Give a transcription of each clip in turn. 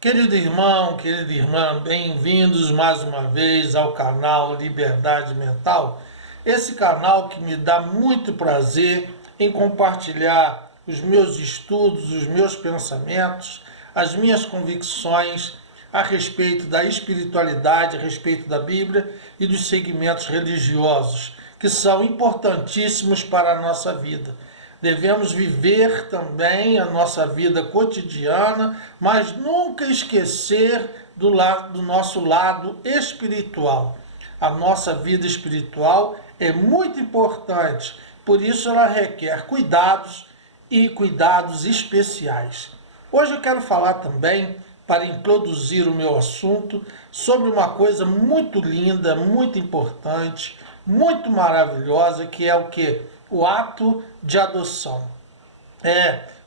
Querido irmão, querida irmã, bem-vindos mais uma vez ao canal Liberdade Mental. Esse canal que me dá muito prazer em compartilhar os meus estudos, os meus pensamentos, as minhas convicções a respeito da espiritualidade, a respeito da Bíblia e dos segmentos religiosos, que são importantíssimos para a nossa vida. Devemos viver também a nossa vida cotidiana, mas nunca esquecer do nosso lado espiritual. A nossa vida espiritual é muito importante, por isso ela requer cuidados e cuidados especiais. Hoje eu quero falar também, para introduzir o meu assunto, sobre uma coisa muito linda, muito importante, muito maravilhosa, que é o quê? O ato de adoção.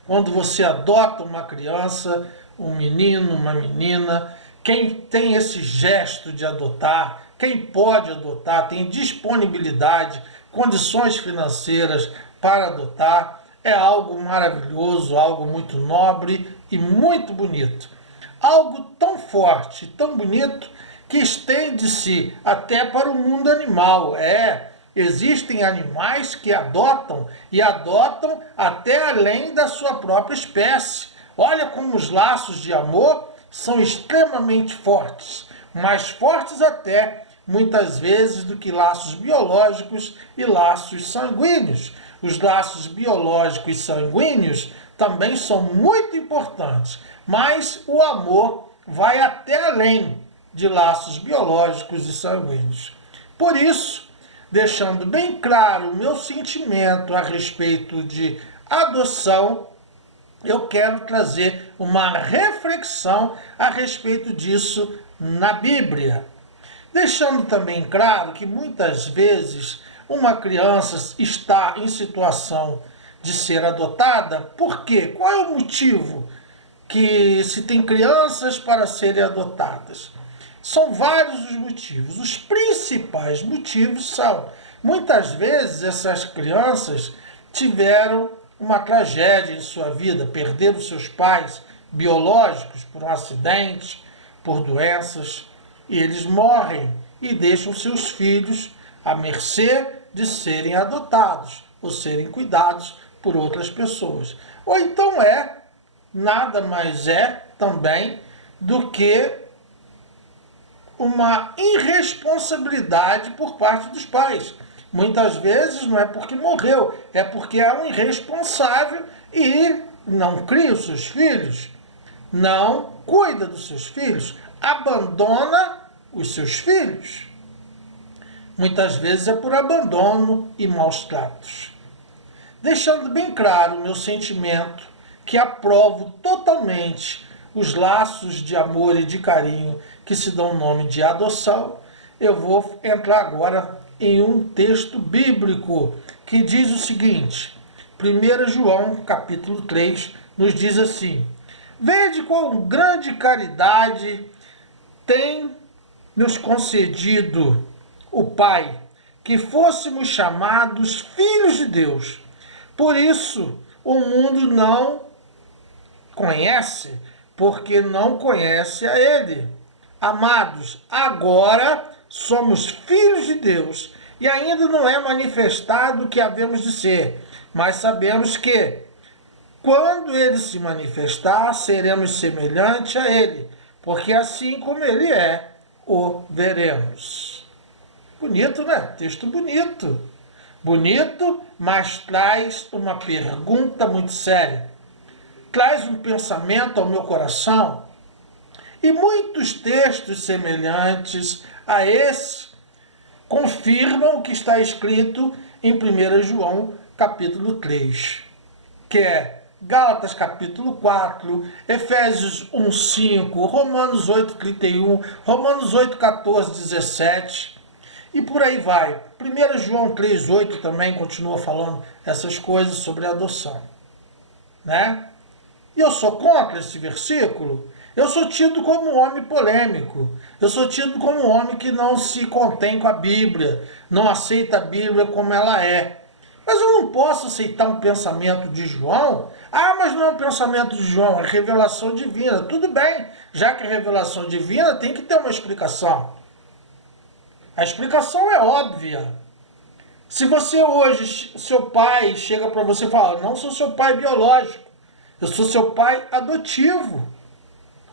Quando você adota uma criança, um menino, uma menina, quem tem esse gesto de adotar, quem pode adotar, tem disponibilidade, condições financeiras para adotar, é algo maravilhoso, algo muito nobre e muito bonito. Algo tão forte, tão bonito, que estende-se até para o mundo animal. Existem animais que adotam e adotam até além da sua própria espécie. Olha como os laços de amor são extremamente fortes, mais fortes até, muitas vezes, do que laços biológicos e laços sanguíneos. Os laços biológicos e sanguíneos também são muito importantes, mas o amor vai até além de laços biológicos e sanguíneos. Por isso, deixando bem claro o meu sentimento a respeito de adoção, eu quero trazer uma reflexão a respeito disso na Bíblia. Deixando também claro que muitas vezes uma criança está em situação de ser adotada. Por quê? Qual é o motivo que se tem crianças para serem adotadas? São vários os motivos. Os principais motivos são, muitas vezes essas crianças tiveram uma tragédia em sua vida, perderam seus pais biológicos por um acidente, por doenças, e eles morrem e deixam seus filhos à mercê de serem adotados ou serem cuidados por outras pessoas. Ou então nada mais também do que uma irresponsabilidade por parte dos pais. Muitas vezes não é porque morreu, é porque é um irresponsável e não cria os seus filhos, não cuida dos seus filhos, abandona os seus filhos. Muitas vezes é por abandono e maus tratos. Deixando bem claro o meu sentimento, que aprovo totalmente os laços de amor e de carinho que se dão o nome de adoção, eu vou entrar agora em um texto bíblico que diz o seguinte: 1 João capítulo 3 nos diz assim: vede quão grande caridade tem nos concedido o Pai, que fôssemos chamados filhos de Deus. Por isso o mundo não conhece, porque não conhece a Ele. Amados, agora somos filhos de Deus e ainda não é manifestado o que havemos de ser, mas sabemos que, quando Ele se manifestar, seremos semelhantes a Ele, porque assim como Ele é, o veremos. Bonito, né? Texto bonito. Bonito, mas traz uma pergunta muito séria. Traz um pensamento ao meu coração. E muitos textos semelhantes a esse confirmam o que está escrito em 1 João capítulo 3, que é Gálatas capítulo 4, Efésios 1:5, Romanos 8:31, Romanos 8:14, 17, e por aí vai. 1 João 3:8 também continua falando essas coisas sobre a adoção, né? E eu sou contra esse versículo. Eu sou tido como um homem polêmico. Eu sou tido como um homem que não se contém com a Bíblia, não aceita a Bíblia como ela é. Mas eu não posso aceitar um pensamento de João Ah, mas não é um pensamento de João, é revelação divina. Tudo bem, já que é revelação divina, tem que ter uma explicação. A explicação é óbvia. Se você hoje, seu pai chega para você e fala, não sou seu pai biológico, eu sou seu pai adotivo.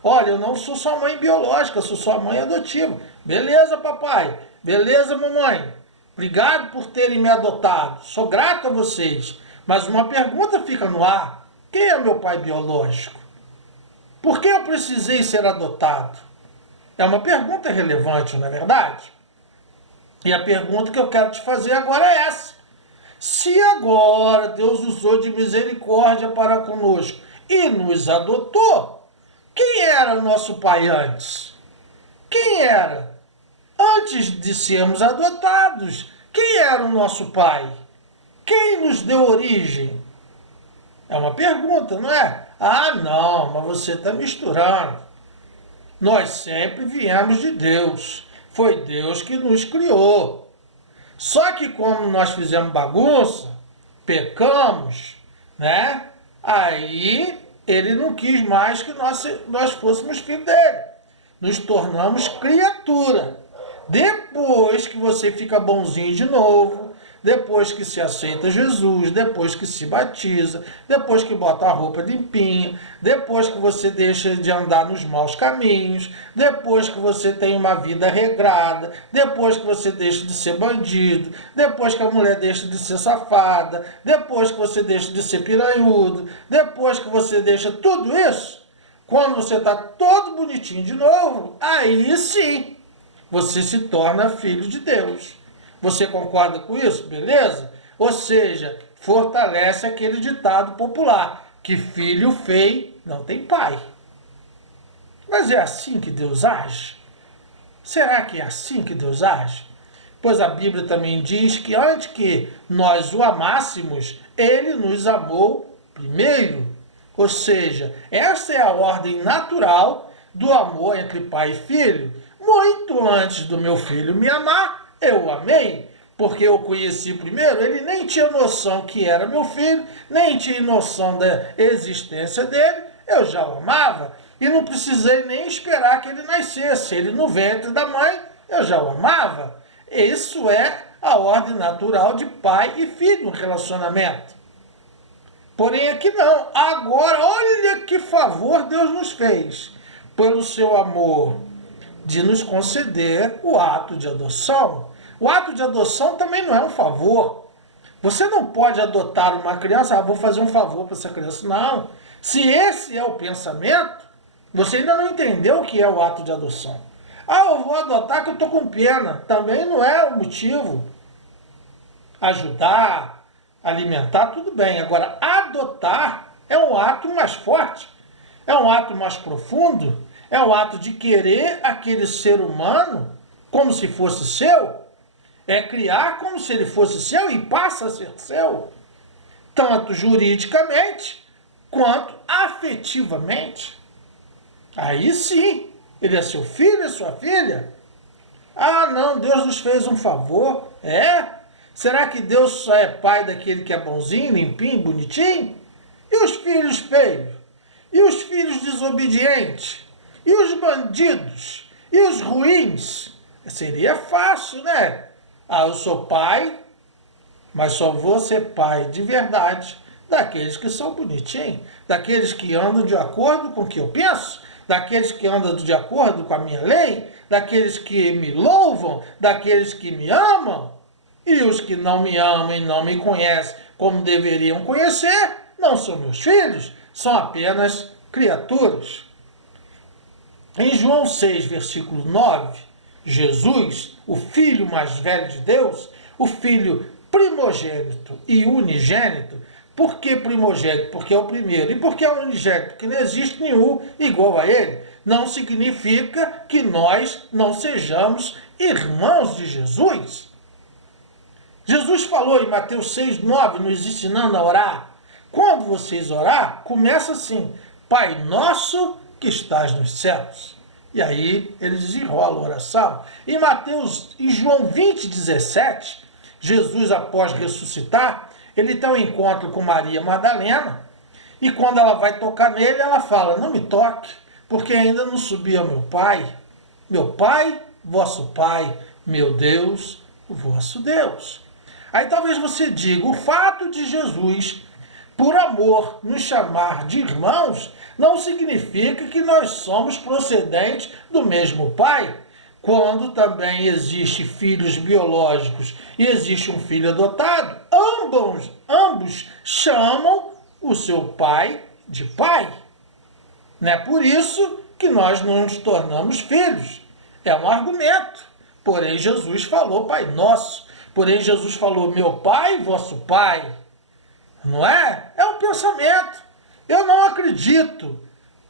Olha, eu não sou sua mãe biológica, eu sou sua mãe adotiva. Beleza, papai. Beleza, mamãe. Obrigado por terem me adotado. Sou grato a vocês. Mas uma pergunta fica no ar. Quem é meu pai biológico? Por que eu precisei ser adotado? É uma pergunta relevante, não é verdade? E a pergunta que eu quero te fazer agora é essa. Se agora Deus usou de misericórdia para conosco e nos adotou, quem era nosso pai antes? Quem era? Antes de sermos adotados, quem era o nosso pai? Quem nos deu origem? É uma pergunta, não é? Ah, não, mas você está misturando. Nós sempre viemos de Deus. Foi Deus que nos criou. Só que como nós fizemos bagunça, pecamos, né? Aí ele não quis mais que nós fôssemos filhos dele. Nos tornamos criatura. Depois que você fica bonzinho de novo, depois que se aceita Jesus, depois que se batiza, depois que bota a roupa limpinha, depois que você deixa de andar nos maus caminhos, depois que você tem uma vida regrada, depois que você deixa de ser bandido, depois que a mulher deixa de ser safada, depois que você deixa de ser piranhudo, depois que você deixa tudo isso, quando você está todo bonitinho de novo, aí sim você se torna filho de Deus. Você concorda com isso? Beleza? Ou seja, fortalece aquele ditado popular, que filho feio não tem pai. Mas é assim que Deus age? Será que é assim que Deus age? Pois a Bíblia também diz que antes que nós o amássemos, ele nos amou primeiro. Ou seja, essa é a ordem natural do amor entre pai e filho. Muito antes do meu filho me amar, eu o amei, porque eu conheci primeiro, ele nem tinha noção que era meu filho, nem tinha noção da existência dele, eu já o amava, e não precisei nem esperar que ele nascesse, ele no ventre da mãe, eu já o amava. Isso é a ordem natural de pai e filho no relacionamento. Porém aqui não, agora olha que favor Deus nos fez, pelo seu amor, de nos conceder o ato de adoção. O ato de adoção também não é um favor. Você não pode adotar uma criança, vou fazer um favor para essa criança. Não. Se esse é o pensamento, você ainda não entendeu o que é o ato de adoção. Eu vou adotar que eu estou com pena. Também não é o motivo. Ajudar, alimentar, tudo bem. Agora, adotar é um ato mais forte. É um ato mais profundo. É um ato de querer aquele ser humano como se fosse seu. É criar como se ele fosse seu e passa a ser seu. Tanto juridicamente, quanto afetivamente. Aí sim, ele é seu filho, é sua filha. Ah, não, Deus nos fez um favor. É? Será que Deus só é pai daquele que é bonzinho, limpinho, bonitinho? E os filhos feios? E os filhos desobedientes? E os bandidos? E os ruins? Seria fácil, né? Eu sou pai, mas só vou ser pai de verdade daqueles que são bonitinhos, daqueles que andam de acordo com o que eu penso, daqueles que andam de acordo com a minha lei, daqueles que me louvam, daqueles que me amam. E os que não me amam e não me conhecem como deveriam conhecer, não são meus filhos, são apenas criaturas. Em João 6, versículo 9, Jesus, o Filho mais velho de Deus, o Filho primogênito e unigênito. Por que primogênito? Porque é o primeiro. E por que é unigênito? Porque não existe nenhum igual a ele. Não significa que nós não sejamos irmãos de Jesus. Jesus falou em Mateus 6, 9, nos ensinando a orar. Quando vocês orar, começa assim: Pai nosso que estás nos céus. E aí ele desenrola a oração. Em João 20, 17, Jesus, após ressuscitar, ele tem um encontro com Maria Madalena. E quando ela vai tocar nele, ela fala, não me toque, porque ainda não subi ao meu pai, vosso pai, meu Deus, o vosso Deus. Aí talvez você diga, o fato de Jesus, por amor, nos chamar de irmãos, não significa que nós somos procedentes do mesmo pai, quando também existe filhos biológicos e existe um filho adotado, ambos chamam o seu pai de pai. Não é por isso que nós não nos tornamos filhos. É um argumento. Porém, Jesus falou Pai Nosso. Porém, Jesus falou meu pai, vosso pai. Não é? É um pensamento. Eu não acredito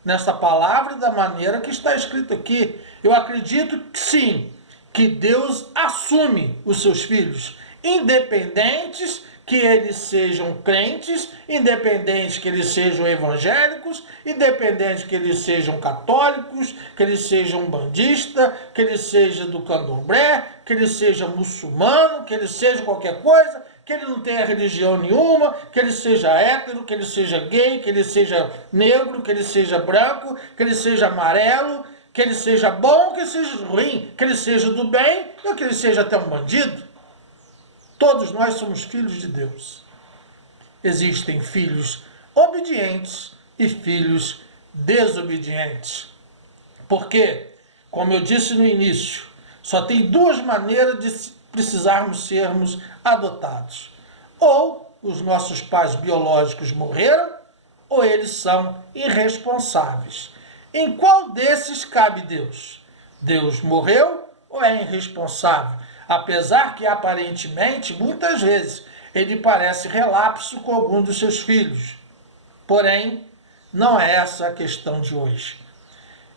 nessa palavra da maneira que está escrito aqui. Eu acredito que sim, que Deus assume os seus filhos, independentes que eles sejam crentes, independente que eles sejam evangélicos, independente que eles sejam católicos, que eles sejam bandistas, que eles sejam do candomblé, que eles sejam muçulmano, que eles sejam qualquer coisa, que ele não tenha religião nenhuma, que ele seja hétero, que ele seja gay, que ele seja negro, que ele seja branco, que ele seja amarelo, que ele seja bom, que ele seja ruim, que ele seja do bem ou que ele seja até um bandido. Todos nós somos filhos de Deus. Existem filhos obedientes e filhos desobedientes. Porque, como eu disse no início, só tem duas maneiras de precisarmos sermos adotados. Ou os nossos pais biológicos morreram, ou eles são irresponsáveis. Em qual desses cabe Deus? Deus morreu ou é irresponsável? Apesar que, aparentemente, muitas vezes, ele parece relapso com algum dos seus filhos. Porém, não é essa a questão de hoje.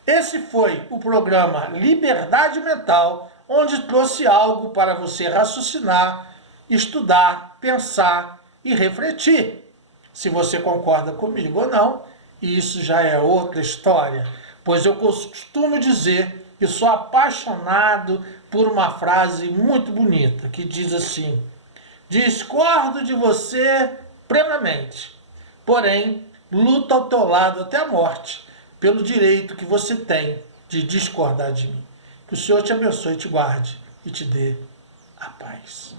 Esse foi o programa Liberdade Mental, onde trouxe algo para você raciocinar, estudar, pensar e refletir. Se você concorda comigo ou não, isso já é outra história, pois eu costumo dizer que sou apaixonado por uma frase muito bonita, que diz assim: discordo de você plenamente, porém luto ao teu lado até a morte, pelo direito que você tem de discordar de mim. Que o Senhor te abençoe, te guarde e te dê a paz.